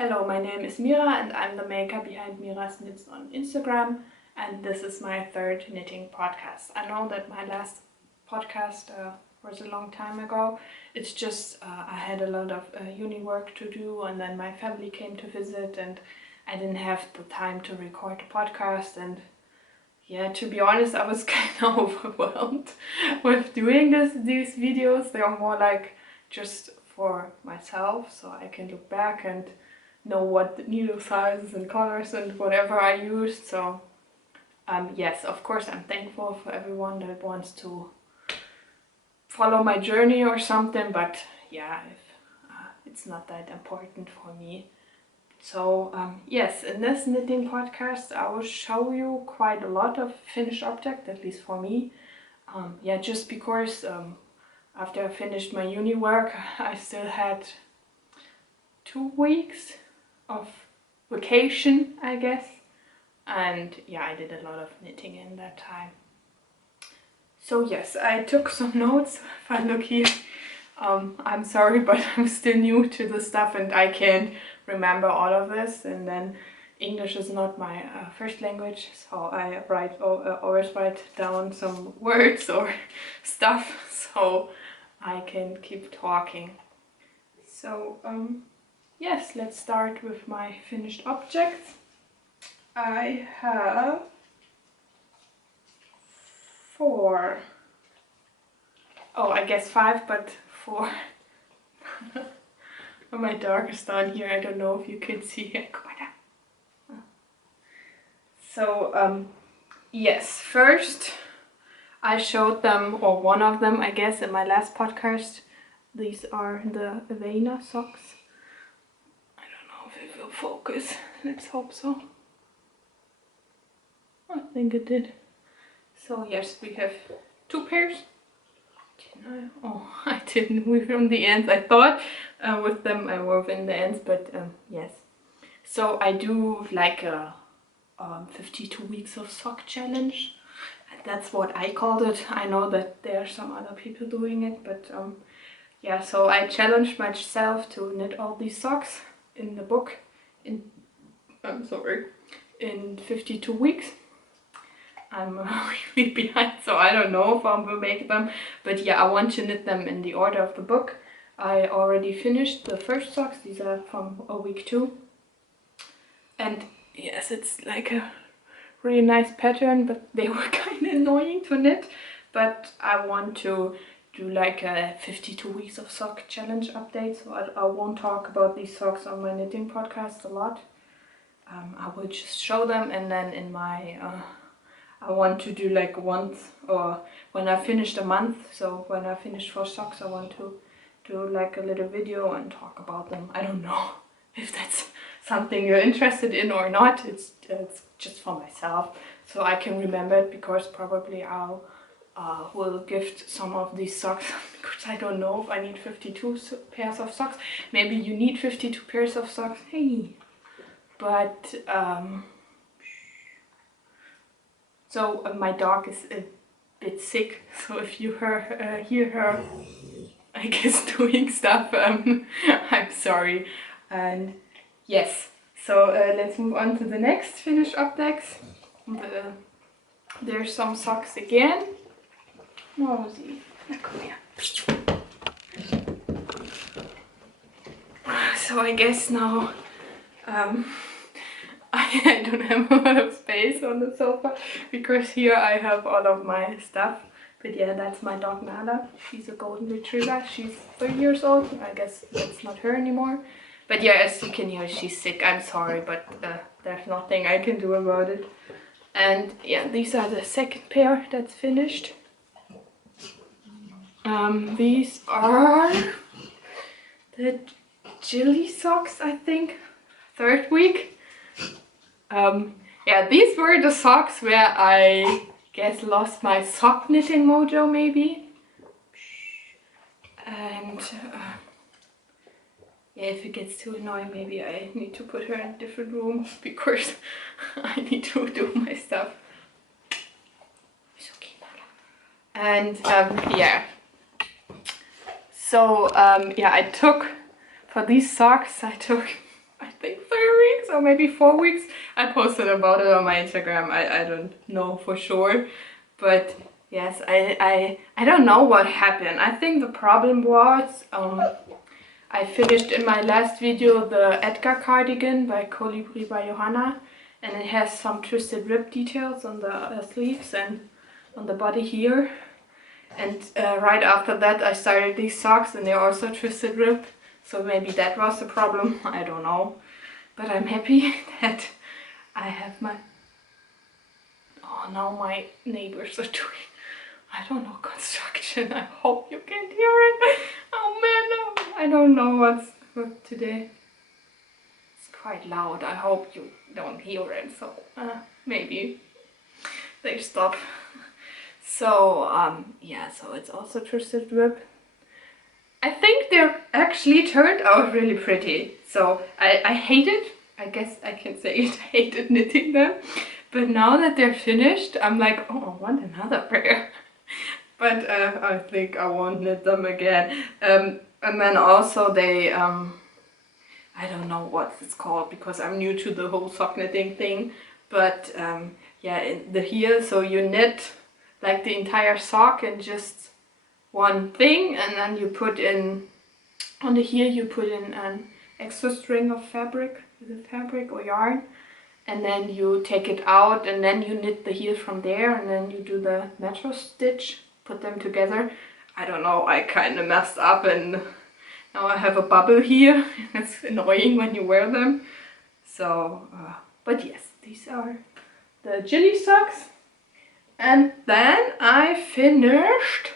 Hello, my name is Mira and I'm the maker behind MIRAS Knits on Instagram, and this is my third knitting podcast. I know that my last podcast was a long time ago. It's just I had a lot of uni work to do, and then my family came to visit and I didn't have the time to record a podcast, and yeah, to be honest, I was kind of overwhelmed with doing these videos. They are more like just for myself, so I can look back and know what needle sizes and colors and whatever I used. So yes, of course I'm thankful for everyone that wants to follow my journey or something, but yeah, it's not that important for me. So yes, in this knitting podcast I will show you quite a lot of finished objects, at least for me. Yeah, just because after I finished my uni work I still had 2 weeks of vacation, I guess, and yeah, I did a lot of knitting in that time. So yes, I took some notes. If I look here, I'm sorry, but I'm still new to the stuff and I can't remember all of this, and then English is not my first language, so I always write down some words or stuff so I can keep talking. So yes, let's start with my finished objects. I have 4. Oh, I guess 5, but 4. My dog is down here. I don't know if you can see it. So yes, first I showed them, or one of them I guess, in my last podcast. These are the Vena socks. I don't know if it will focus. Let's hope so. I think it did. So yes, we have 2 pairs. Didn't I? Oh, I didn't weave from the ends. I thought with them I wove in the ends, but yes. So I do like a 52 weeks of sock challenge. That's what I called it. I know that there are some other people doing it, but yeah, so I challenged myself to knit all these socks in the book in 52 weeks. I'm really behind, so I don't know if I will make them, but yeah, I want to knit them in the order of the book. I already finished the first socks. These are from week 2, and yes, it's like a really nice pattern, but they were kind of annoying to knit. But I want to do like a 52 weeks of sock challenge update, so I won't talk about these socks on my knitting podcast a lot. I will just show them, and then in my I want to do like once, or when I finished a month, so when I finished 4 socks I want to do like a little video and talk about them. I don't know if that's something you're interested in or not. It's just for myself, so I can remember it, because probably I'll will gift some of these socks because I don't know if I need 52 pairs of socks. Maybe you need 52 pairs of socks, hey, but so my dog is a bit sick, so if you hear her, I guess, doing stuff, I'm sorry. And yes, so let's move on to the next finished objects. There's some socks again. Rosie, come here. So I guess now I don't have a lot of space on the sofa, because here I have all of my stuff. But yeah, that's my dog Nala. She's a golden retriever. She's 3 years old. I guess that's not her anymore. But yeah, as you can hear, she's sick. I'm sorry, but there's nothing I can do about it. And yeah, these are the second pair that's finished. These are the Chili socks, I think. 3rd week. Yeah, these were the socks where I guess lost my sock knitting mojo, maybe. And yeah, if it gets too annoying, maybe I need to put her in a different room, because I need to do my stuff. And yeah, so yeah, I took, for these socks, I took I think 3 weeks or maybe 4 weeks. I posted about it on my Instagram. I don't know for sure, but yes, I don't know what happened. I think the problem was I finished in my last video the Edgar cardigan by Colibri by Johanna, and it has some twisted rib details on the sleeves and on the body here. And right after that I started these socks, and they're also twisted rib, so maybe that was the problem. I don't know, but I'm happy that I have my... Oh, now my neighbors are doing, I don't know, construction. I hope you can't hear it. Oh man, no. I don't know what's today. It's quite loud. I hope you don't hear it, so maybe they stop. So yeah, so it's also twisted rib. I think they're actually turned out really pretty. So I hated, I guess I can say it, I hated knitting them. But now that they're finished, I'm like, oh, I want another pair. But I think I won't knit them again. And then also they, I don't know what it's called because I'm new to the whole sock knitting thing. But yeah, in the heel, so you knit like the entire sock in just one thing, and then you put in, on the heel you put in an extra string of fabric, is it fabric or yarn? And then you take it out, and then you knit the heel from there, and then you do the metro stitch, put them together. I don't know, I kind of messed up, and now I have a bubble here. It's annoying when you wear them. So, but yes, these are the Jilly socks. And then I finished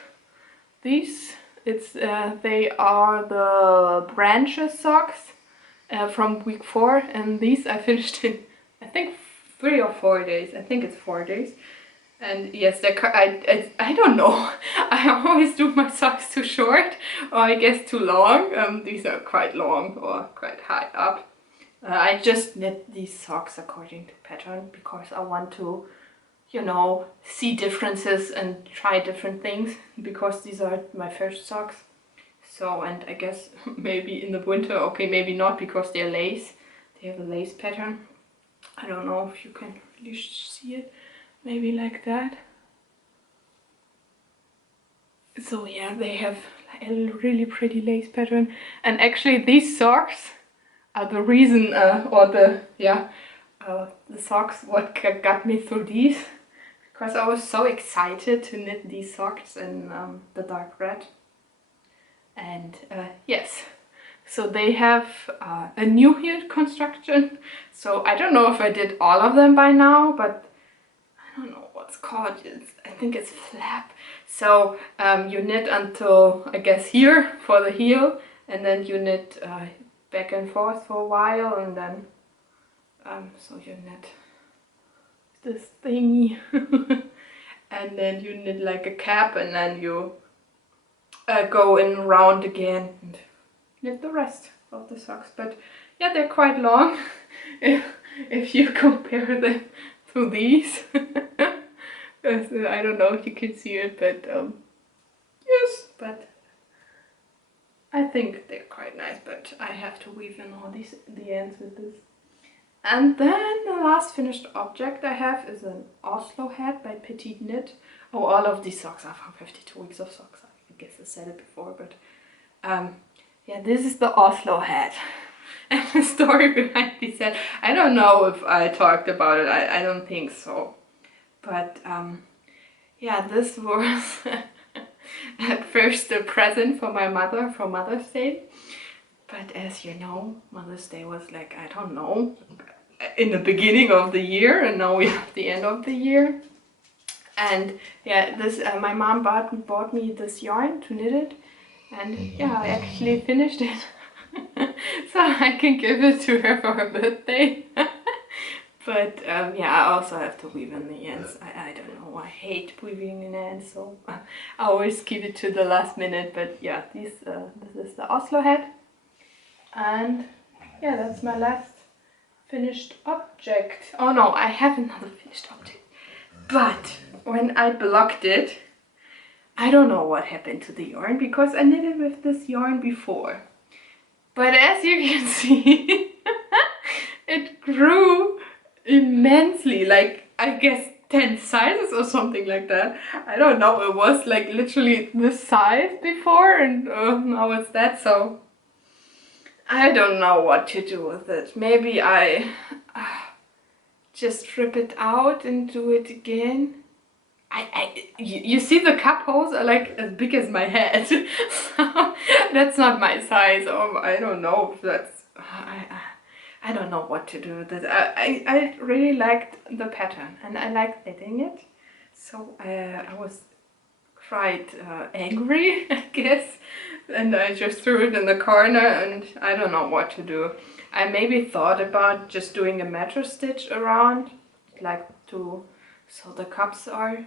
these. It's they are the branches socks from week 4, and these I finished in, I think, 3 or 4 days. I think it's 4 days. And yes, I don't know. I always do my socks too short, or I guess too long. These are quite long or quite high up. I just knit these socks according to pattern because I want to, you know, see differences and try different things, because these are my first socks. So, and I guess maybe in the winter, okay, maybe not, because they're lace. They have a lace pattern. I don't know if you can really see it. Maybe like that. So yeah, they have a really pretty lace pattern. And actually these socks are the reason, or the, yeah, the socks what got me through these. Because I was so excited to knit these socks in the dark red. And yes, so they have a new heel construction. So I don't know if I did all of them by now, but I don't know what's called. I think it's flap. So you knit until, I guess, here for the heel, and then you knit back and forth for a while, and then so you knit this thingy and then you knit like a cap, and then you go in round again and knit the rest of the socks. But yeah, they're quite long if you compare them to these. I don't know if you can see it, but yes, but I think they're quite nice. But I have to weave in all the ends with this. And then the last finished object I have is an Oslo hat by Petite Knit. Oh, all of these socks are from 52 Weeks of Socks. I guess I said it before, but yeah, this is the Oslo hat. And the story behind this hat, I don't know if I talked about it. I don't think so. But yeah, this was at first a present for my mother for Mother's Day. But as you know, Mother's Day was like, I don't know, in the beginning of the year, and now we have the end of the year. And yeah, this my mom bought me this yarn to knit it, and yeah, I actually finished it. So I can give it to her for her birthday. But yeah, I also have to weave in the ends. I don't know, I hate weaving in ends, so I always keep it to the last minute. But yeah, this is the Oslo hat. And yeah, that's my last finished object. Oh no, I have another finished object. But when I blocked it, I don't know what happened to the yarn, because I knitted with this yarn before. But as you can see, grew immensely, like I guess 10 sizes or something like that. I don't know, it was like literally this size before, and now it's that, so I don't know what to do with it. Maybe I just rip it out and do it again. You see the cup holes are like as big as my head. So that's not my size. I don't know if that's... I don't know what to do with it. I really liked the pattern and I liked knitting it. So I was quite angry, I guess. And I just threw it in the corner and I don't know what to do. I maybe thought about just doing a mattress stitch around, like so the cups are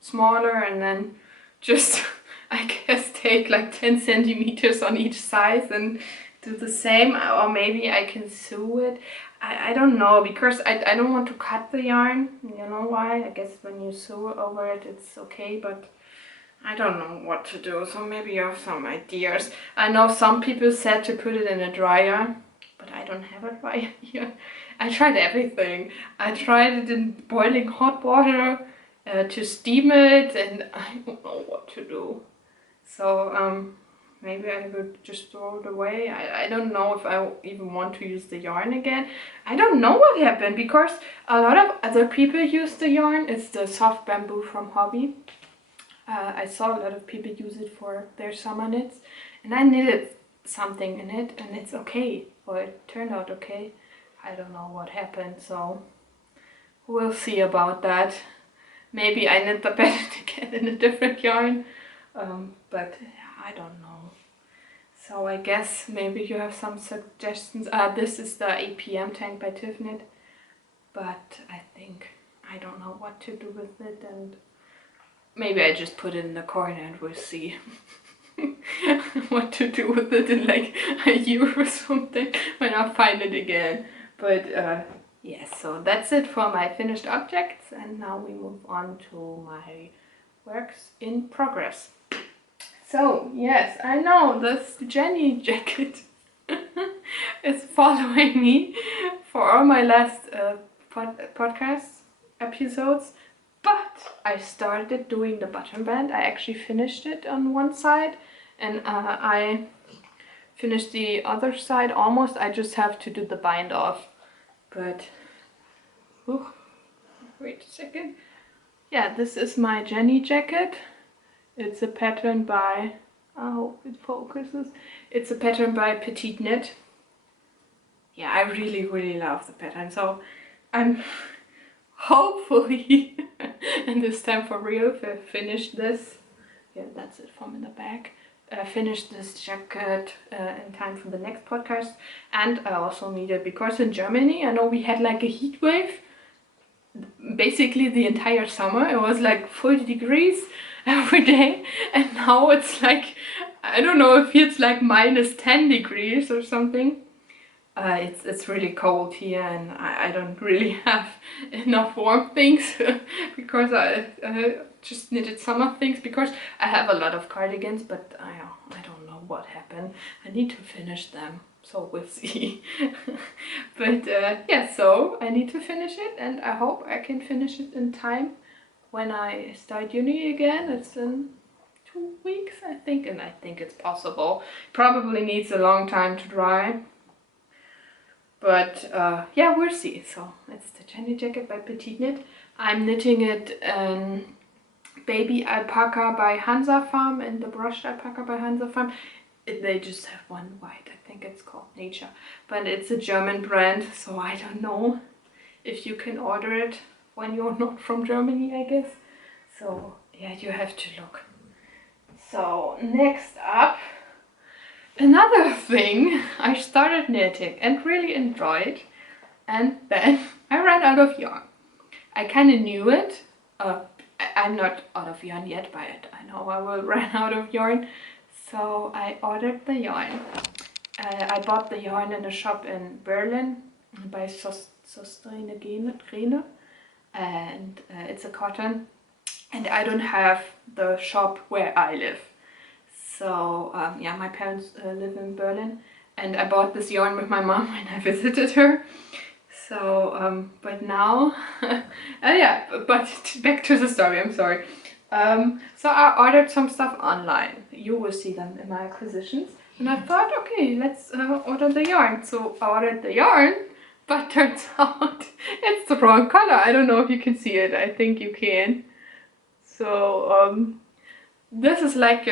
smaller, and then just I guess take like 10 centimeters on each size and do the same, or maybe I can sew it. I don't know, because I don't want to cut the yarn. You know why? I guess when you sew over it, it's okay, but I don't know what to do. So maybe you have some ideas. I know some people said to put it in a dryer, but I don't have a dryer here. I tried everything. I tried it in boiling hot water, to steam it, and I don't know what to do. So maybe I would just throw it away. I don't know if I even want to use the yarn again. I don't know what happened, because a lot of other people use the yarn. It's the soft bamboo from Hobby. I saw a lot of people use it for their summer knits, and I knitted something in it and it's okay, or it turned out okay. I don't know what happened, so we'll see about that. Maybe I knit the pattern again in a different yarn, but I don't know. So I guess maybe you have some suggestions. This is the APM tank by Tiffnit, but I think I don't know what to do with it, and maybe I just put it in the corner and we'll see what to do with it in like a year or something when I find it again. But yes, so that's it for my finished objects, and now we move on to my works in progress. So yes, I know this Jenny jacket is following me for all my last podcast episodes, but I started doing the button band. I actually finished it on one side, and I finished the other side almost. I just have to do the bind off. But wait a second. Yeah, this is my Jenny jacket. It's a pattern by, I hope it focuses. It's a pattern by Petite Knit. Yeah, I really love the pattern. So I'm hopefully, and this time for real, finish this. Yeah, that's it from in the back. Finish this jacket in time for the next podcast. And I also needed, because in Germany I know we had like a heat wave basically the entire summer. It was like 40 degrees every day, and now it's like, I don't know if it's like minus 10 degrees or something. It's really cold here, and I don't really have enough warm things because I just knitted summer things, because I have a lot of cardigans, but I don't know what happened. I need to finish them, so we'll see. But yeah, so I need to finish it, and I hope I can finish it in time when I start uni again. It's in 2 weeks, I think, and I think it's possible. Probably needs a long time to dry. But yeah, we'll see. So it's the Jenny jacket by Petite Knit. I'm knitting it in Baby Alpaca by Hansa Farm and the Brushed Alpaca by Hansa Farm. They just have one white. I think it's called Nature. But it's a German brand, so I don't know if you can order it when you're not from Germany, I guess. So yeah, you have to look. So next up, another thing I started knitting and really enjoyed, and then I ran out of yarn. I kind of knew it. I'm not out of yarn yet, but I know I will run out of yarn. So I ordered the yarn. I bought the yarn in a shop in Berlin by Sostrine Grene, and it's a cotton. And I don't have the shop where I live. So yeah, my parents live in Berlin, and I bought this yarn with my mom when I visited her. So, but now, yeah, but back to the story, I'm sorry. So I ordered some stuff online. You will see them in my acquisitions. And I thought, okay, let's order the yarn. So I ordered the yarn, but turns out it's the wrong color. I don't know if you can see it. I think you can. So this is like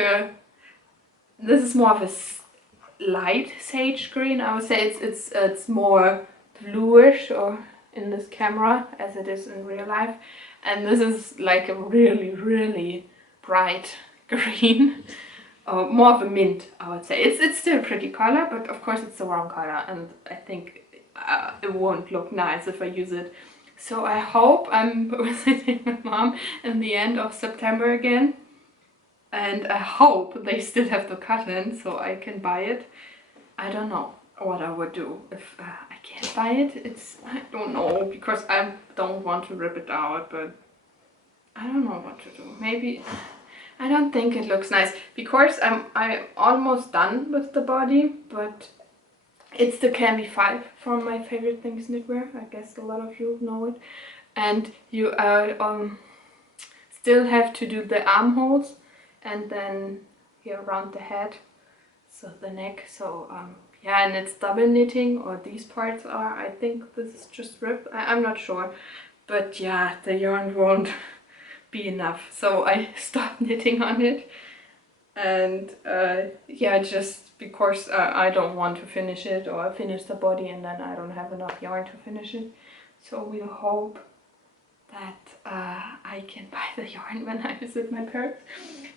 this is more of a light sage green. I would say it's more bluish or in this camera as it is in real life. And this is like a really bright green. More of a mint, I would say. It's still a pretty color, but of course it's the wrong color, and I think it won't look nice if I use it. So I hope I'm visiting my mom in the end of September again, and I hope they still have the cotton so I can buy it. I don't know what I would do if I can't buy it. I don't know, because I don't want to rip it out, but I don't know what to do. Maybe I don't think it looks nice, because I'm almost done with the body, but it's the Candy 5 from My Favorite Things Knitwear. I guess a lot of you know it. And you still have to do the armholes and then here around the head, so the neck. So yeah, and it's double knitting, or these parts are. I think this is just ripped. I'm not sure, but yeah, the yarn won't be enough, so I stopped knitting on it. And yeah, just because I don't want to finish it, or finish the body and then I don't have enough yarn to finish it. So we'll hope that I can buy the yarn when I visit my parents.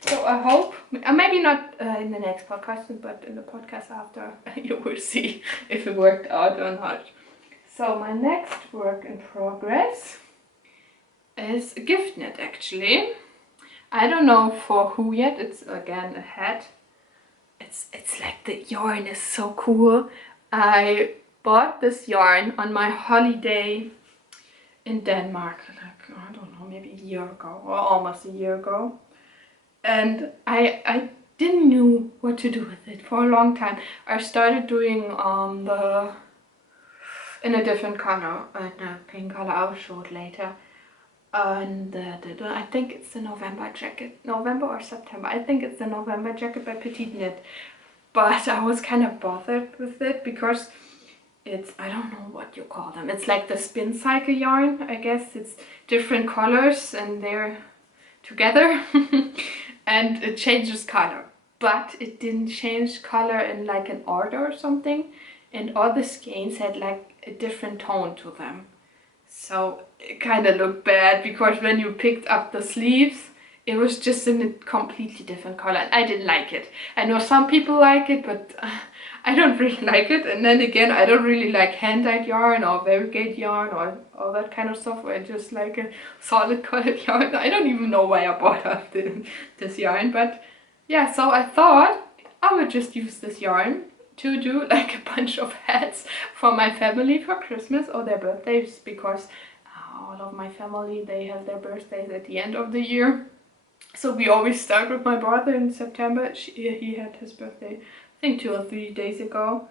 So I hope, maybe not in the next podcast, but in the podcast after, you will see if it worked out or not. So my next work in progress is a gift knit, actually. I don't know for who yet. It's again a hat. It's like, the yarn is so cool. I bought this yarn on my holiday in Denmark, like, I don't know, maybe a year ago, or almost a year ago. And I didn't know what to do with it for a long time. I started doing in a different color, in a pink color. I'll show it later. And I think it's the November jacket, November or September. I think it's the November jacket by Petite Knit. But I was kind of bothered with it because it's, I don't know what you call them. It's like the spin cycle yarn, I guess. It's different colors and they're together and it changes color. But it didn't change color in like an order or something. And all the skeins had like a different tone to them. So it kind of looked bad, because when you picked up the sleeves, it was just in a completely different color, and I didn't like it. I know some people like it, but I don't really like it. And then again, I don't really like hand-dyed yarn or variegated yarn or all that kind of stuff. I just like a solid colored yarn. I don't even know why I bought up this yarn, but yeah, so I thought I would just use this yarn to do like a bunch of hats for my family for Christmas or their birthdays, because all of my family, they have their birthdays at the end of the year. So we always start with my brother in September. He had his birthday, I think 2 or 3 days ago.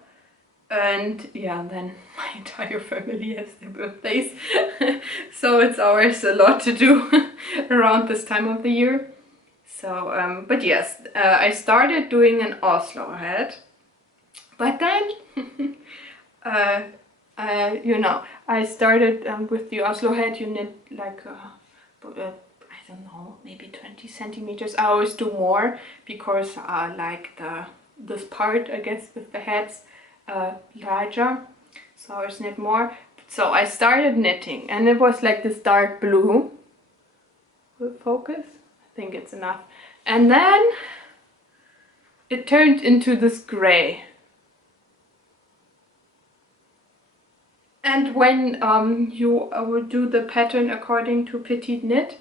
And yeah, then my entire family has their birthdays. So it's always a lot to do around this time of the year. So, but yes, I started doing an Oslo hat. But then, you know, I started with the Oslo head. You knit like, I don't know, maybe 20 centimeters. I always do more because I like this part, I guess, with the heads larger. So I always knit more. So I started knitting, and it was like this dark blue. Will it focus? I think it's enough. And then it turned into this gray. And when you would do the pattern according to Petite Knit,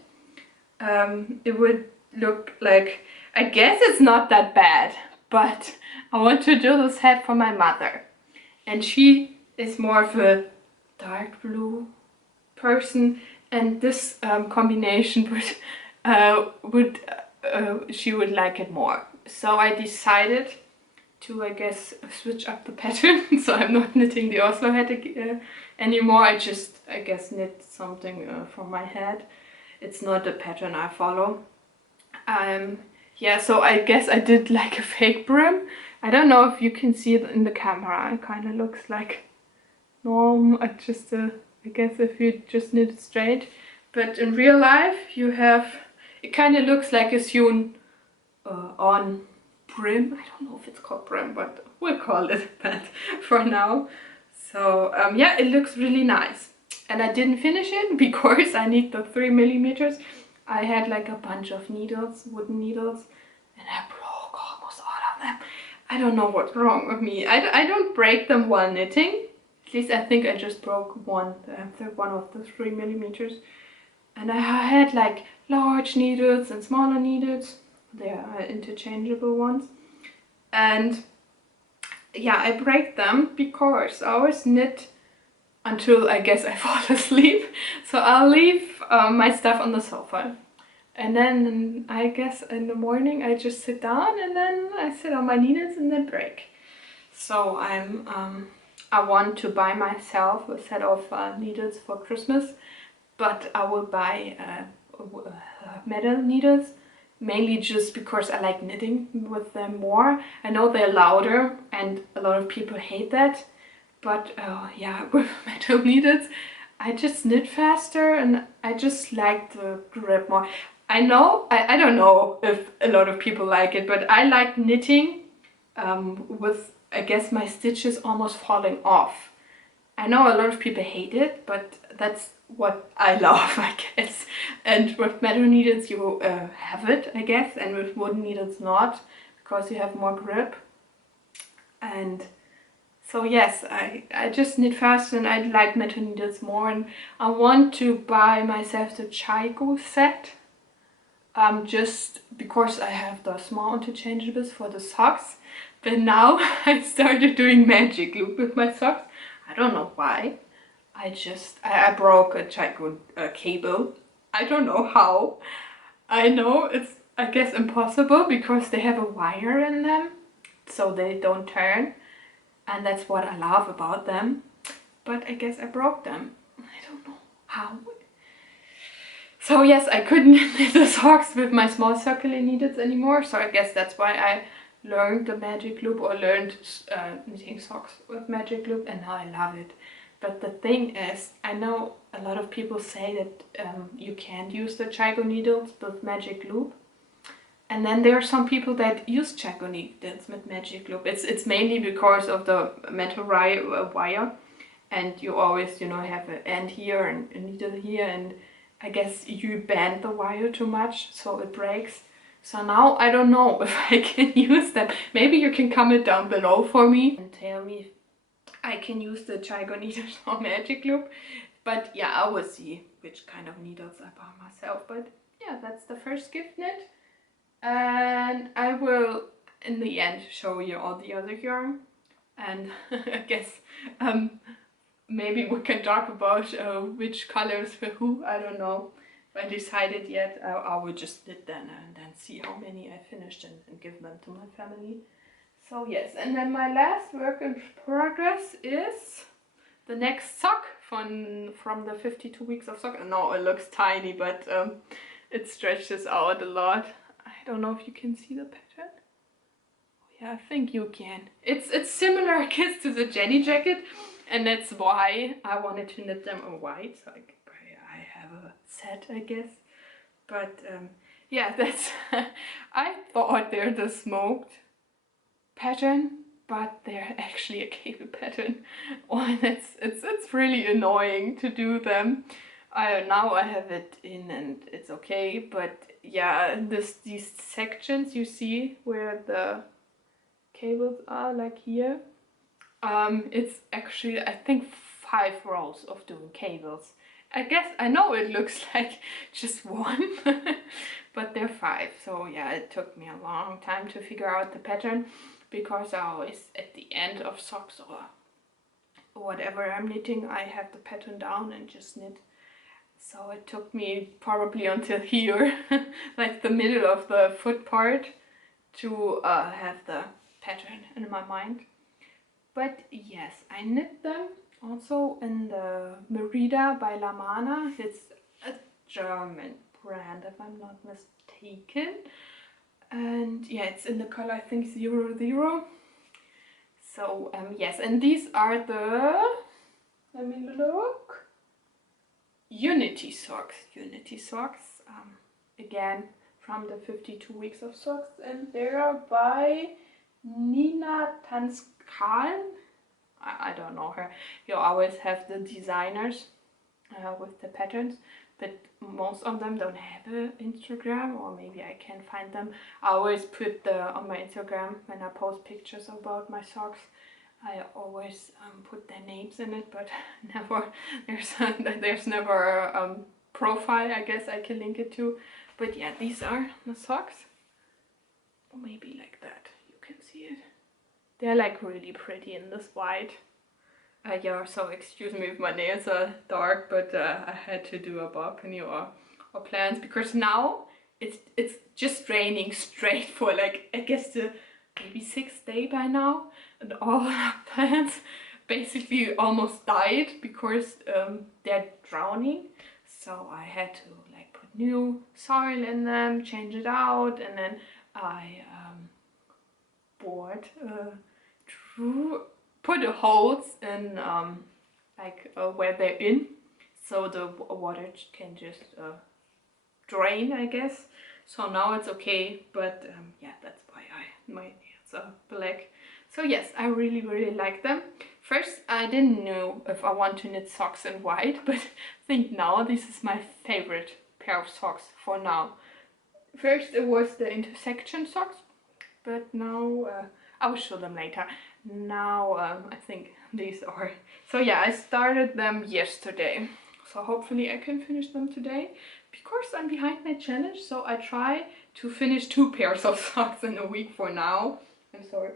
it would look like, I guess it's not that bad, but I want to do this hat for my mother. And she is more of a dark blue person, and this combination she would like it more. So I decided to, I guess, switch up the pattern. So I'm not knitting the Oslo hat anymore. I just, I guess, knit something from my head. It's not a pattern I follow. Yeah, so I guess I did like a fake brim. I don't know if you can see it in the camera. It kind of looks like normal. I just, I guess if you just knit it straight. But in real life, you have, it kind of looks like a sewn on brim. I don't know if it's called brim, but we'll call it that for now. So yeah, it looks really nice. And I didn't finish it because I need the 3mm. I had like a bunch of needles, wooden needles, and I broke almost all of them. I don't know what's wrong with me. I don't break them while knitting. At least I think I just broke one of the 3mm. And I had like large needles and smaller needles. They are interchangeable ones. And yeah, I break them because I always knit until I guess I fall asleep. So I'll leave my stuff on the sofa. And then I guess in the morning I just sit down and then I sit on my needles and then break. So I want to buy myself a set of needles for Christmas, but I will buy metal needles, mainly just because I like knitting with them more. I know they're louder and a lot of people hate that, but yeah, with metal needles I just knit faster and I just like the grip more. I don't know if a lot of people like it, but I like knitting with, I guess, my stitches almost falling off. I know a lot of people hate it, but that's what I love, I guess. And with metal needles you have it, I guess, and with wooden needles not, because you have more grip. And so yes, I just knit faster and I like metal needles more, and I want to buy myself the Chico set. Just because I have the small interchangeables for the socks, but now I started doing magic loop with my socks. I don't know why. I broke a Chico cable. I don't know how. I know it's, I guess, impossible because they have a wire in them, so they don't turn, and that's what I love about them. But I guess I broke them. I don't know how. So yes, I couldn't knit the socks with my small circular needles anymore, so I guess that's why I learned the magic loop, or learned knitting socks with magic loop, and now I love it. But the thing is, I know a lot of people say that you can't use the Chico needles with magic loop, and then there are some people that use Chico needles with magic loop. It's mainly because of the metal wire, and you always, you know, have an end here and a needle here, and I guess you bend the wire too much so it breaks. So now I don't know if I can use them. Maybe you can comment down below for me and tell me if I can use the Chico needles or magic loop. But yeah, I will see which kind of needles I buy myself. But yeah, that's the first gift knit. And I will in the end show you all the other yarn. And I guess maybe we can talk about which colors for who. I don't know if I decided yet. I will just knit them and then see how many I finished and give them to my family. So yes, and then my last work in progress is the next sock from the 52 weeks of sock. No, it looks tiny, but it stretches out a lot. I don't know if you can see the pattern. Yeah, I think you can. It's similar, I guess, to the Jenny jacket, and that's why I wanted to knit them in white. So I have a set, I guess. But yeah, that's I thought they're the smoked pattern, but they're actually a cable pattern. Oh, and it's really annoying to do them. Now I have it in and it's okay, but yeah, these sections you see where the cables are, like here, it's actually, I think, 5 rows of doing cables. I guess, I know it looks like just one, but they're 5. So yeah, it took me a long time to figure out the pattern, because I always, at the end of socks or whatever I'm knitting, I have the pattern down and just knit. So it took me probably until here, like the middle of the foot part, to have the pattern in my mind. But yes, I knit them also in the MERIDA by LAMANA. It's a German brand, if I'm not mistaken. And yeah, it's in the color, I think, 00. So yes, and these are the, let me look, Unity socks. Unity socks, again, from the 52 weeks of socks, and they're by Nina Tanskal. I don't know her. You always have the designers with the patterns, but most of them don't have an Instagram, or maybe I can find them. I always put on my Instagram, when I post pictures about my socks, I always put their names in it, but never there's never a profile, I guess I can link it to. But yeah, these are the socks. Or maybe like that, you can see it. They're like really pretty in this white. Yeah, so excuse me if my nails are dark, but I had to do a balcony or plants, because now it's just raining straight for like, I guess, the maybe 6th day by now, and all our plants basically almost died because they're drowning. So I had to like put new soil in them, change it out, and then I put the holes in where they're in, so the water can just drain, I guess. So now it's okay, but yeah, that's why my nails are black. So yes, I really like them. First, I didn't know if I want to knit socks in white, but I think now this is my favorite pair of socks for now. First it was the intersection socks, but now I will show them later. Now I think these are. So yeah, I started them yesterday, so hopefully I can finish them today, because I'm behind my challenge. So I try to finish 2 pairs of socks in a week for now. I'm sorry,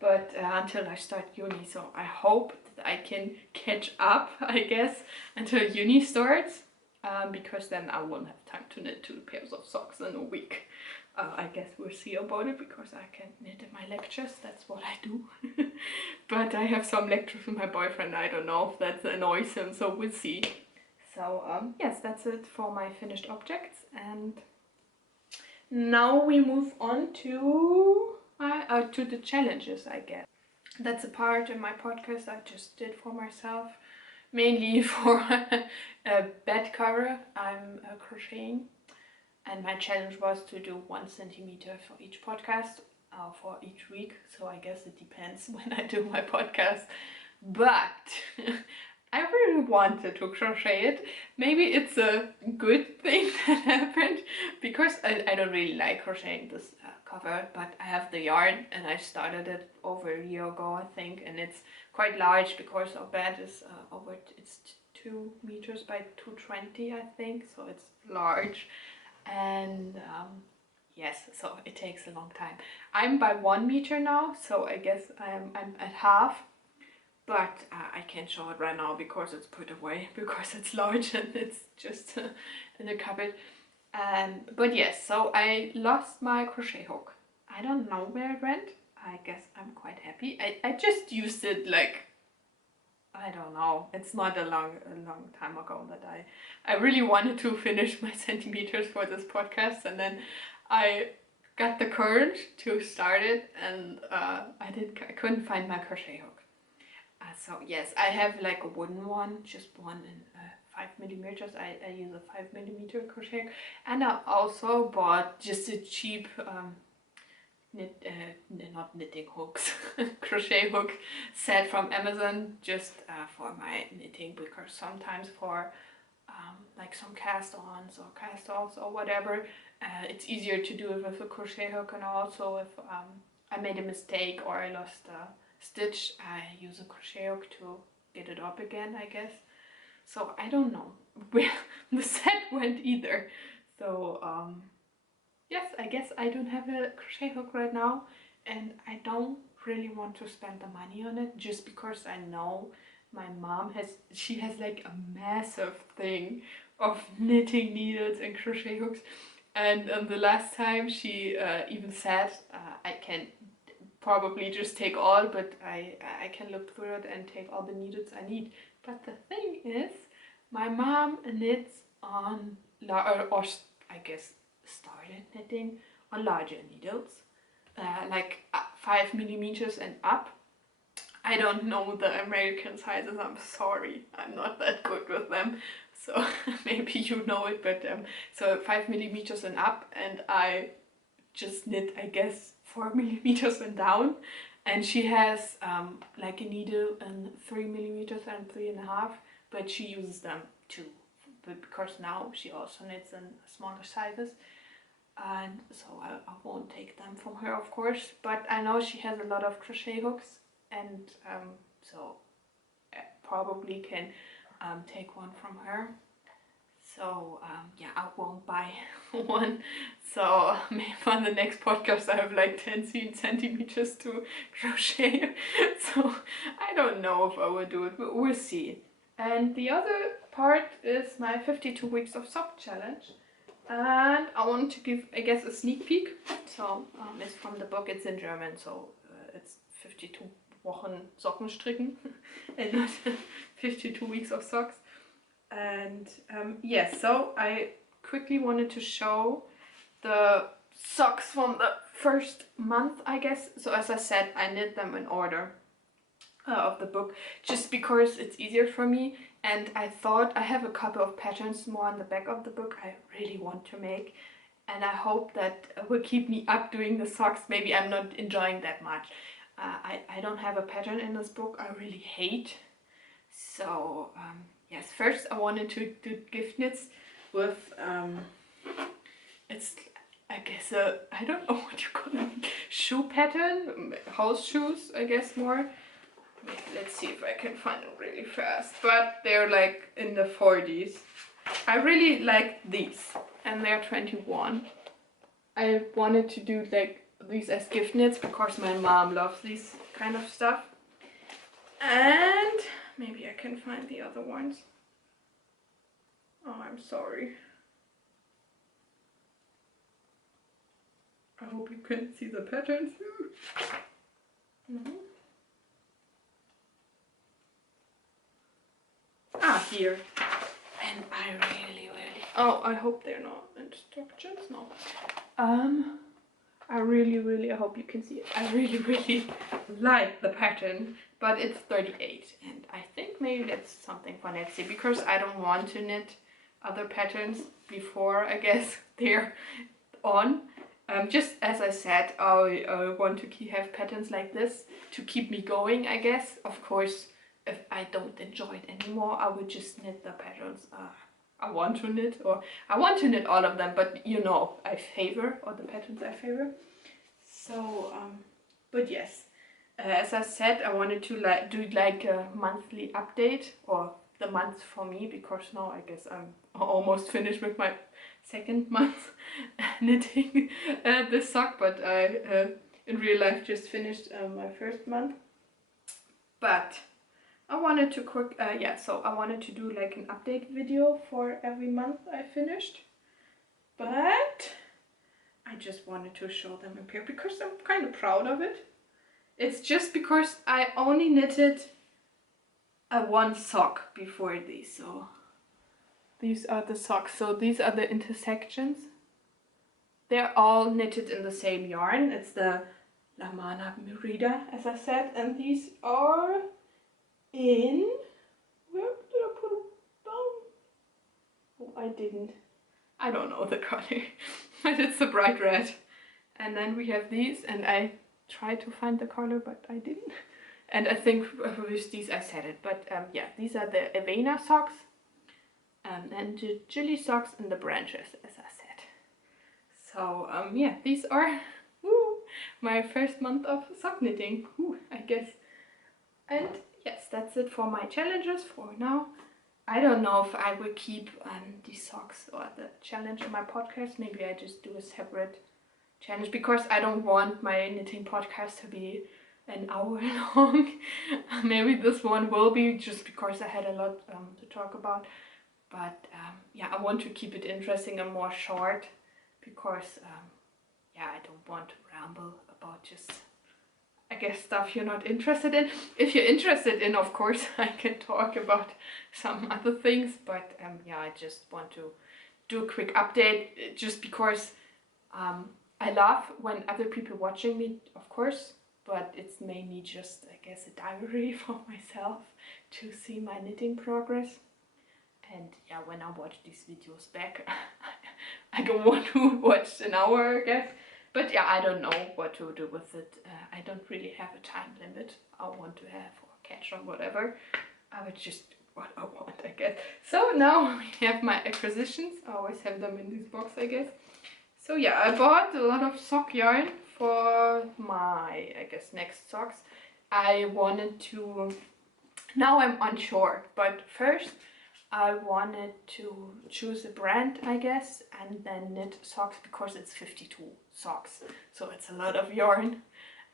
but until I start uni. So I hope that I can catch up, I guess, until uni starts, because then I won't have time to knit 2 pairs of socks in a week. I guess we'll see about it, because I can knit in my lectures, that's what I do. But I have some lectures with my boyfriend, I don't know if that annoys him, so we'll see. So yes, that's it for my finished objects, and now we move on to the challenges, I guess. That's a part in my podcast I just did for myself, mainly for a bed cover. I'm crocheting, and my challenge was to do 1 centimeter for each podcast, for each week. So I guess it depends when I do my podcast. But I really wanted to crochet it. Maybe it's a good thing that happened, because I don't really like crocheting this cover, but I have the yarn and I started it over a year ago, I think, and it's quite large because our bed is it's 2 meters by 220, I think, so it's large. And yes, so it takes a long time. I'm by 1 meter now, so I guess I'm at half, but I can't show it right now because it's put away, because it's large and it's just in the cupboard. But yes, so I lost my crochet hook. I don't know where it went. I guess I'm quite happy. I just used it like, I don't know, it's not a long time ago that I really wanted to finish my centimeters for this podcast, and then I got the courage to start it, and I couldn't find my crochet hook. So yes, I have like a wooden one, just one in 5 millimeters. I use a 5 millimeter crochet hook, and I also bought just a cheap not knitting hooks, crochet hook set from Amazon, just for my knitting, because sometimes for like some cast-ons or cast-offs or whatever, it's easier to do it with a crochet hook. And also if I made a mistake or I lost a stitch, I use a crochet hook to get it up again, I guess. So I don't know where the set went either. So yes, I guess I don't have a crochet hook right now, and I don't really want to spend the money on it, just because I know my mom has like a massive thing of knitting needles and crochet hooks. And the last time she even said I can probably just take all, but I can look through it and take all the needles I need. But the thing is, my mom knits on, or I guess started knitting on larger needles, like 5 millimeters and up. I don't know the American sizes, I'm sorry, I'm not that good with them, so maybe you know it, but so 5 millimeters and up, and I just knit, I guess, 4 millimeters and down, and she has like a needle in 3 millimeters and 3.5, but she uses them too, but because now she also knits in smaller sizes, and so I won't take them from her, of course, but I know she has a lot of crochet hooks, and so I probably can take one from her. So yeah, I won't buy one. So maybe on the next podcast I have like 10 centimeters to crochet. So I don't know if I will do it, but we'll see. And the other part is my 52 weeks of sock challenge. And I want to give, I guess, a sneak peek. So it's from the book, it's in German, so it's 52 Wochen Socken stricken and not 52 weeks of socks. And yes, so I quickly wanted to show the socks from the first month, I guess. So as I said, I knit them in order of the book just because it's easier for me, and I thought I have a couple of patterns more on the back of the book I really want to make, and I hope that will keep me up doing the socks. Maybe I'm not enjoying that much. I don't have a pattern in this book I really hate. So yes, first I wanted to do gift knits with it's, I guess, I don't know what you call them, shoe pattern, house shoes, I guess more. Let's see if I can find them really fast, but they're like in the 40s. I really like these, and they're 21. I wanted to do like these as gift knits because my mom loves these kind of stuff. And maybe I can find the other ones. Oh, I'm sorry. I hope you can see the patterns. Ah, here. And I really, oh, I hope they're not instructions. No. I really, I hope you can see it. I really like the pattern, but it's 38, and I think maybe that's something for next year because I don't want to knit other patterns before, I guess, they're on. Just as I said, I want to have patterns like this to keep me going, I guess. Of course, if I don't enjoy it anymore, I would just knit the patterns I want to knit, or I want to knit all of them, but you know, I favor, or the patterns I favor. So, but yes, as I said, I wanted to do like a monthly update, or the month for me, because now I guess I'm almost finished with my second month knitting this sock, but I in real life just finished my first month. But I wanted to so I wanted to do like an update video for every month I finished, but I just wanted to show them up here because I'm kind of proud of it. It's just because I only knitted one sock before these, so these are the socks. So these are the intersections. They're all knitted in the same yarn. It's the LAMANA MERIDA, as I said, and these are in, where did I put them down? Oh, I didn't. I don't know the color, but it's a bright red. And then we have these, and I tried to find the color, but I didn't. And I think with these I said it, but yeah, these are the Vena socks, and the chili socks and the branches, as I said. So yeah, these are my first month of sock knitting, I guess. And yes, that's it for my challenges for now. I don't know if I will keep these socks or the challenge in my podcast. Maybe I just do a separate challenge because I don't want my knitting podcast to be an hour long. Maybe this one will be, just because I had a lot to talk about. But yeah, I want to keep it interesting and more short because yeah, I don't want to ramble about just I guess stuff you're not interested in. If you're interested in, of course, I can talk about some other things, but yeah, I just want to do a quick update just because I love when other people watching me, of course, but it's mainly just, I guess, a diary for myself to see my knitting progress. And yeah, when I watch these videos back, I don't want to watch an hour, I guess. But yeah, I don't know what to do with it. I don't really have a time limit I want to have or catch or whatever. I would just do what I want, I guess. So now we have my acquisitions. I always have them in this box, I guess. So yeah, I bought a lot of sock yarn for my, I guess, next socks. I wanted to, now I'm unsure, but first I wanted to choose a brand, I guess, and then knit socks because it's 52 socks. So it's a lot of yarn.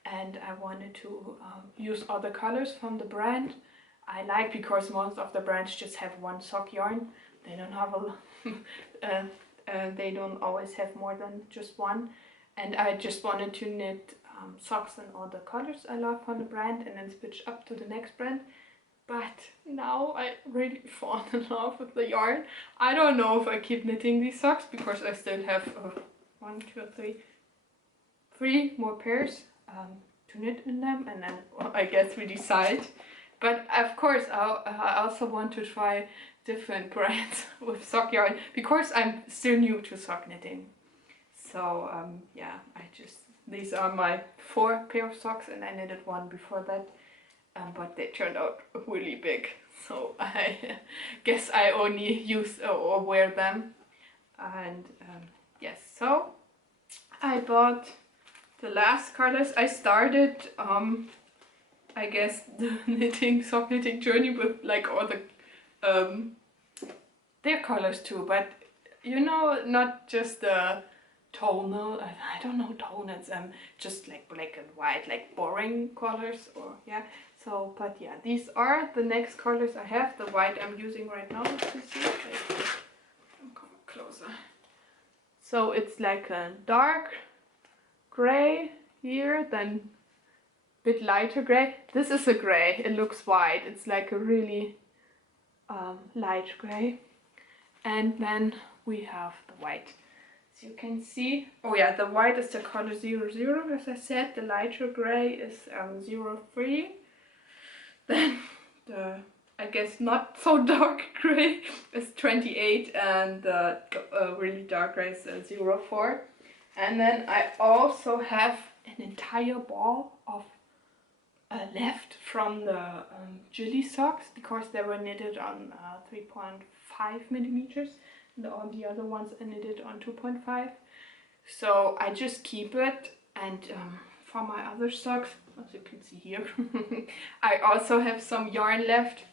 And I wanted to use other colors from the brand. I like because most of the brands just have one sock yarn. They don't have they don't always have more than just one. And I just wanted to knit socks in all the colors I love from the brand and then switch up to the next brand. But now I really fall in love with the yarn. I don't know if I keep knitting these socks because I still have 1, 2, 3, 3 more pairs to knit in them, and then well, I guess we decide. But of course I also want to try different brands with sock yarn because I'm still new to sock knitting. So yeah, these are my 4 pair of socks, and I knitted one before that. But they turned out really big, so I guess I only use or wear them. And yes, so I bought the last colors. I started I guess the sock knitting journey with like all the their colors too, but you know, not just the tonal, I don't know tonals, just like black and white, like boring colors, or yeah. So, but yeah, these are the next colors I have. The white I'm using right now, as you see. I'm coming closer. So it's like a dark gray here, then a bit lighter gray. This is a gray. It looks white. It's like a really light gray. And then we have the white. So you can see, oh yeah, the white is the color 00, as I said. The lighter gray is 03. Then the, I guess, not so dark gray is 28, and the really dark gray is 04. And then I also have an entire ball of left from the Jilly socks because they were knitted on 3.5 millimeters. And all the other ones are knitted on 2.5. So I just keep it, and for my other socks, as you can see here, I also have some yarn left,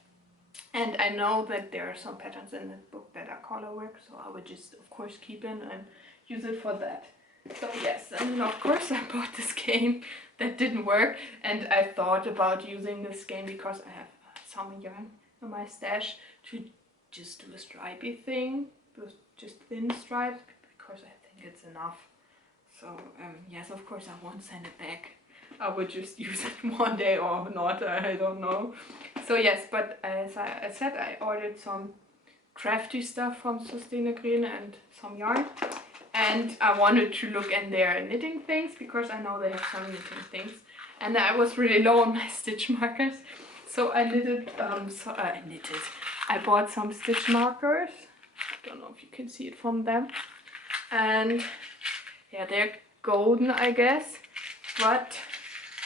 and I know that there are some patterns in the book that are color work, so I would just of course keep in and use it for that. So yes, and then of course I bought this game that didn't work, and I thought about using this game because I have some yarn in my stash to just do a stripy thing with just thin stripes because I think it's enough. So yes, of course I won't send it back. I would just use it one day or not, I don't know. So yes, but as I said, I ordered some crafty stuff from Sustainer Green and some yarn. And I wanted to look in their knitting things because I know they have some knitting things. And I was really low on my stitch markers. So I knitted, I bought some stitch markers. I don't know if you can see it from them. And yeah, they're golden, I guess. But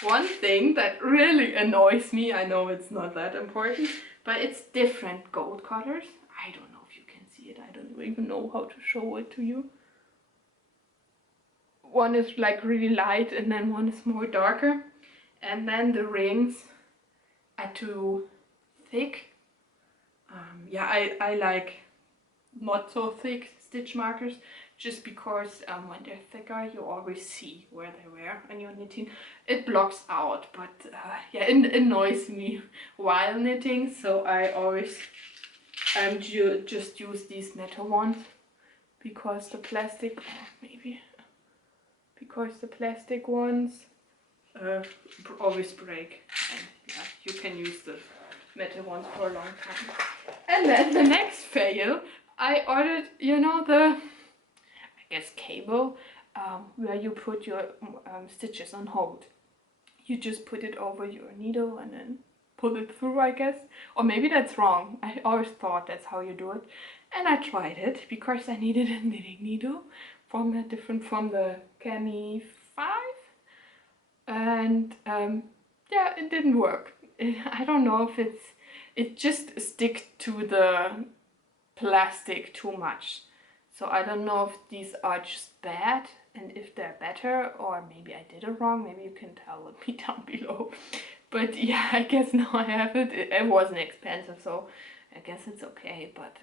one thing that really annoys me, I know it's not that important, but it's different gold colors. I don't know if you can see it. I don't even know how to show it to you. One is like really light and then one is more darker. And then the rings are too thick. Yeah, I like not so thick stitch markers, just because when they're thicker you always see where they were and you're knitting. It blocks out, but yeah, it annoys me while knitting, so I always just use these metal ones because the plastic, because the plastic ones always break. And yeah, you can use the metal ones for a long time. And then the next fail, I ordered, you know, the, I guess, cable where you put your stitches on hold. You just put it over your needle and then pull it through, I guess. Or maybe that's wrong. I always thought that's how you do it. And I tried it because I needed a knitting needle from different from the KNITS 5. And yeah, it didn't work. I don't know if it just sticks to the plastic too much. So I don't know if these are just bad and if they're better, or maybe I did it wrong. Maybe you can tell me down below. But yeah, I guess now I have it. It wasn't expensive, so I guess it's okay. But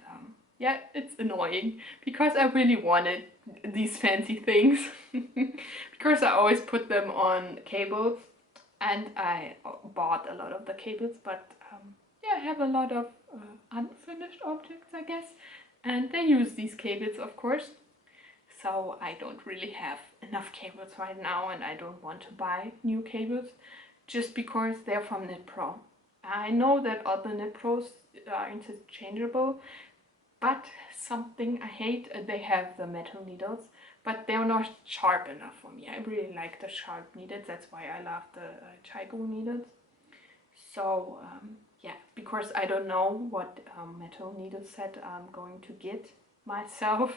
yeah, it's annoying because I really wanted these fancy things because I always put them on cables, and I bought a lot of the cables, but yeah, I have a lot of unfinished objects, I guess, and they use these cables, of course. So I don't really have enough cables right now, and I don't want to buy new cables just because they're from Knit Pro. I know that other Knit Pros are interchangeable, but something I hate, they have the metal needles, but they're not sharp enough for me. I really like the sharp needles, that's why I love the Chaigu needles. So yeah, because I don't know what metal needle set I'm going to get myself,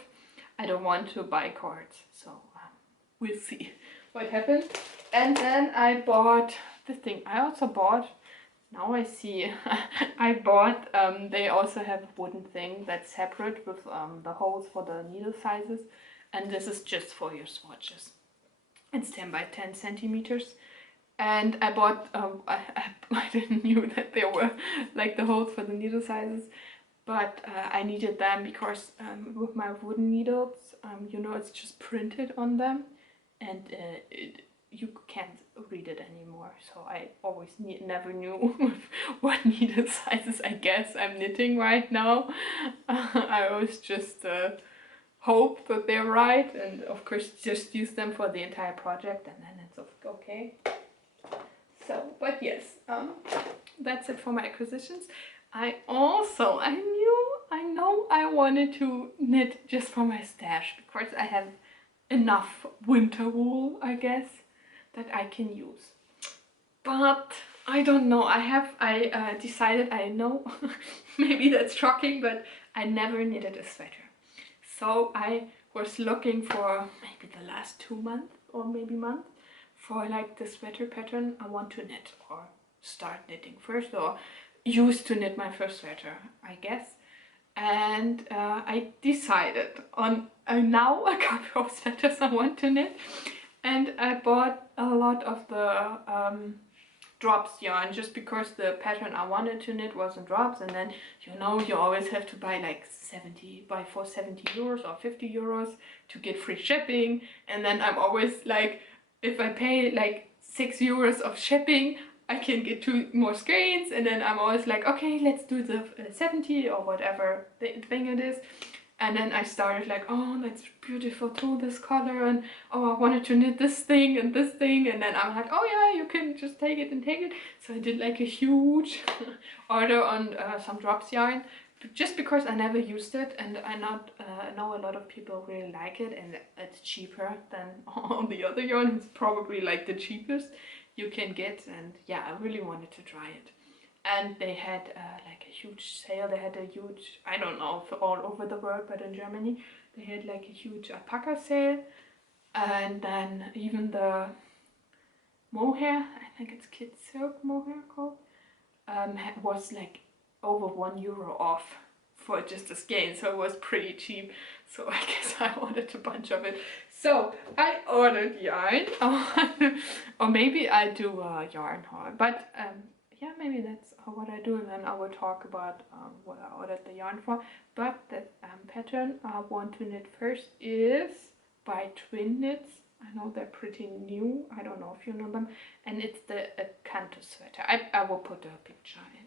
I don't want to buy cords, so we'll see what happens. And then I bought the thing. I also bought, now I see, I bought, they also have a wooden thing that's separate with the holes for the needle sizes, and this is just for your swatches. It's 10 by 10 centimeters. And I bought, I didn't knew that there were like the holes for the needle sizes, but I needed them because with my wooden needles, you know, it's just printed on them, and you can't read it anymore. So I always never knew what needle sizes I guess I'm knitting right now. I always just hope that they're right, and of course just use them for the entire project, and then it's okay. So, but yes, that's it for my acquisitions. I know I wanted to knit just for my stash because I have enough winter wool, I guess, that I can use. But I don't know, I decided, I know, maybe that's shocking, but I never knitted a sweater. So I was looking for maybe the last 2 months or maybe month for like the sweater pattern I want to knit or start knitting first, or used to knit my first sweater, I guess. And I decided on now a couple of sweaters I want to knit, and I bought a lot of the drops yarn just because the pattern I wanted to knit was in drops, and then you know you always have to buy like 70 for 70 euros or 50 euros to get free shipping, and then I'm always like, if I pay like 6 euros of shipping, I can get 2 more skeins, and then I'm always like, okay, let's do the 70 or whatever the thing it is. And then I started like, oh, that's beautiful too, this color, and oh, I wanted to knit this thing, and then I'm like, oh yeah, you can just take it and take it. So I did like a huge order on some drops yarn, just because I never used it, and I know a lot of people really like it, and it's cheaper than all the other yarn. It's probably like the cheapest you can get, and yeah, I really wanted to try it. And they had like a huge sale. They had a huge, I don't know if all over the world, but in Germany they had like a huge Alpaca sale. And then even the mohair, I think it's kid silk mohair called, was like over €1 off for just a skein, so it was pretty cheap. So I guess I ordered a bunch of it. So I ordered yarn, or maybe I do a yarn haul, but yeah, maybe that's what I do, and then I will talk about what I ordered the yarn for. But the pattern I want to knit first is by Twin Knits. I know they're pretty new, I don't know if you know them, and it's the Canto sweater. I will put a picture in.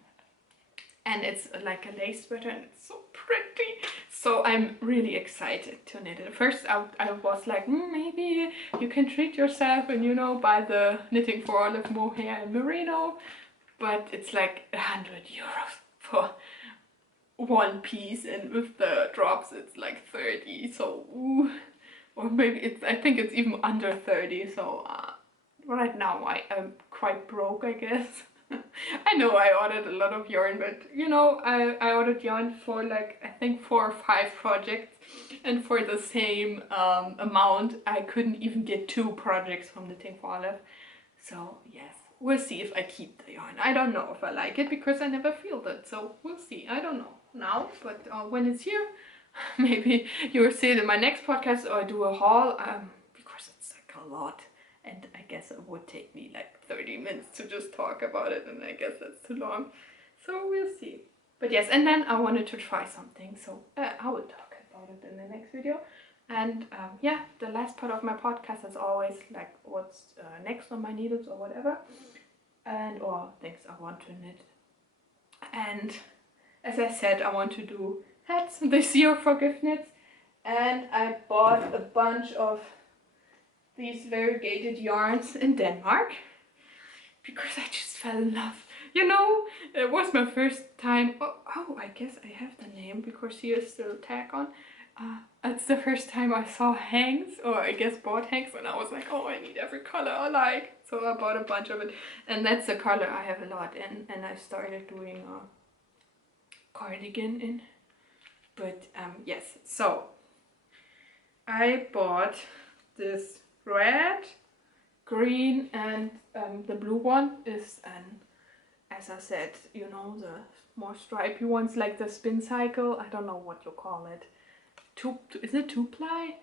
and it's like a lace sweater and it's so pretty. So I'm really excited to knit it. At first I was like, maybe you can treat yourself and, you know, buy the Knitting for Olive mohair and merino, but it's like 100 euros for one piece, and with the drops it's like 30, so ooh. Or maybe it's, I think it's even under 30, so right now I'm quite broke, I guess. I know I ordered a lot of yarn, but you know, I ordered yarn for like, I think 4 or 5 projects, and for the same amount I couldn't even get 2 projects from Knitting for Olive. So yes, we'll see if I keep the yarn. I don't know if I like it because I never feel it, so we'll see. I don't know now, but when it's here, maybe you'll see it in my next podcast, or do a haul, because it's like a lot, and I guess it would take me like 30 minutes to just talk about it, and I guess that's too long, so we'll see. But yes, and then I wanted to try something, so I will talk about it in the next video. And yeah, the last part of my podcast is always like what's next on my needles or whatever, and or things I want to knit. And as I said, I want to do hats this year for gift knits, and I bought a bunch of these variegated yarns in Denmark because I just fell in love. You know, it was my first time. Oh, I guess I have the name because here is still a tag on. It's the first time I saw hanks, or I guess bought hanks, and I was like, oh, I need every color I like. So I bought a bunch of it, and that's the color I have a lot in, and I started doing a cardigan in. But yes, so I bought this red, green, and the blue one is as I said, you know, the more stripy ones, like the spin cycle. I don't know what you call it. Is it 2-ply?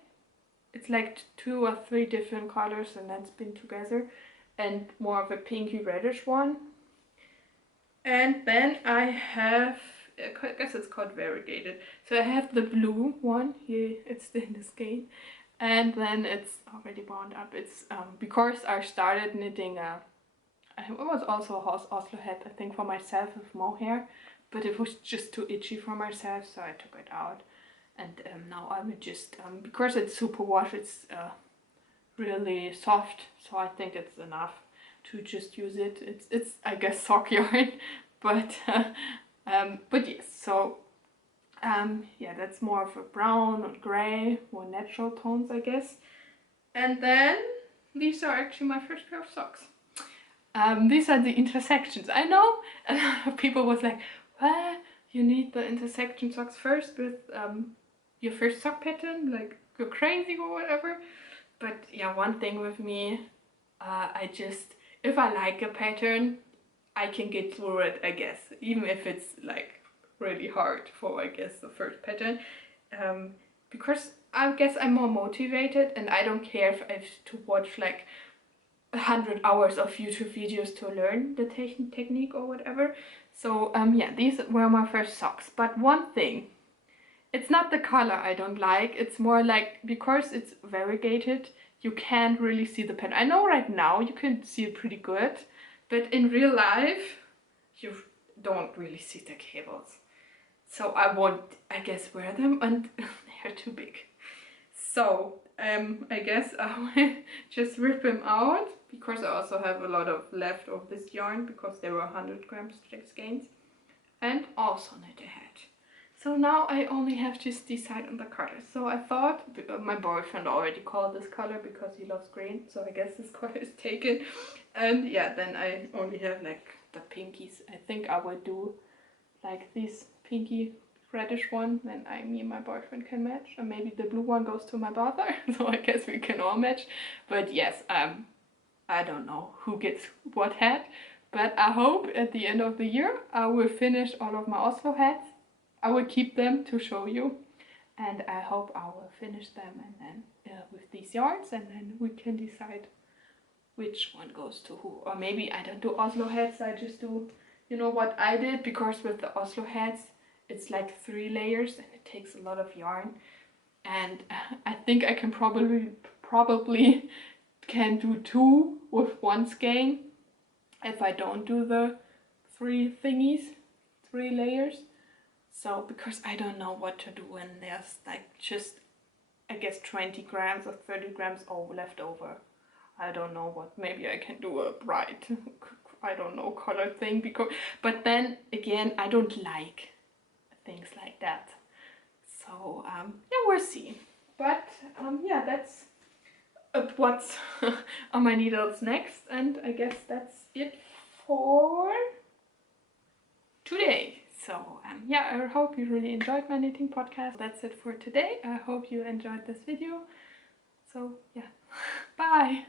It's like 2 or 3 different colors and then spin together, and more of a pinky reddish one. And then I have, I guess it's called variegated. So I have the blue one here, it's in the skein, and then it's already wound up. It's because I started knitting it was also a Oslo hat, I think, for myself with mohair, but it was just too itchy for myself, so I took it out. And now I would just, because it's super wash, it's really soft, so I think it's enough to just use it. It's I guess sock yarn, but yes, so yeah, that's more of a brown or grey, more natural tones, I guess. And then these are actually my first pair of socks. These are the intersections. I know a lot of people was like, well, you need the intersection socks first with your first sock pattern, like go crazy or whatever. But yeah, one thing with me, I just, if I like a pattern, I can get through it, I guess, even if it's like really hard for, I guess, the first pattern, because I guess I'm more motivated, and I don't care if I have to watch like 100 hours of YouTube videos to learn the technique or whatever. So yeah, these were my first socks. But one thing, it's not the color I don't like, it's more like, because it's variegated, you can't really see the pattern. I know right now you can see it pretty good, but in real life you don't really see the cables. So I won't, I guess, wear them, and they're too big. So I guess I will just rip them out, because I also have a lot of left of this yarn, because there were 100 grams skeins, and also knit a hat. So now I only have to decide on the color. So I thought, my boyfriend already called this color because he loves green, so I guess this color is taken. And yeah, then I only have like the pinkies. I think I will do like this pinky reddish one, then me and my boyfriend can match, and maybe the blue one goes to my brother, so I guess we can all match. But yes, I don't know who gets what hat, but I hope at the end of the year I will finish all of my Oslo hats. I will keep them to show you, and I hope I will finish them, and then with these yarns, and then we can decide which one goes to who. Or maybe I don't do Oslo hats, I just do, you know what I did, because with the Oslo hats it's like 3 layers and it takes a lot of yarn, and I think I can probably can do 2 with one skein if I don't do the 3 thingies. 3 layers. So because I don't know what to do when there's like just, I guess, 20 grams or 30 grams left over. I don't know what, maybe I can do a bright, I don't know, color thing, because, but then again, I don't like things like that. So yeah, we'll see. But yeah, that's what's on my needles next, and I guess that's it for today. So yeah, I hope you really enjoyed my knitting podcast. That's it for today. I hope you enjoyed this video. So yeah, bye!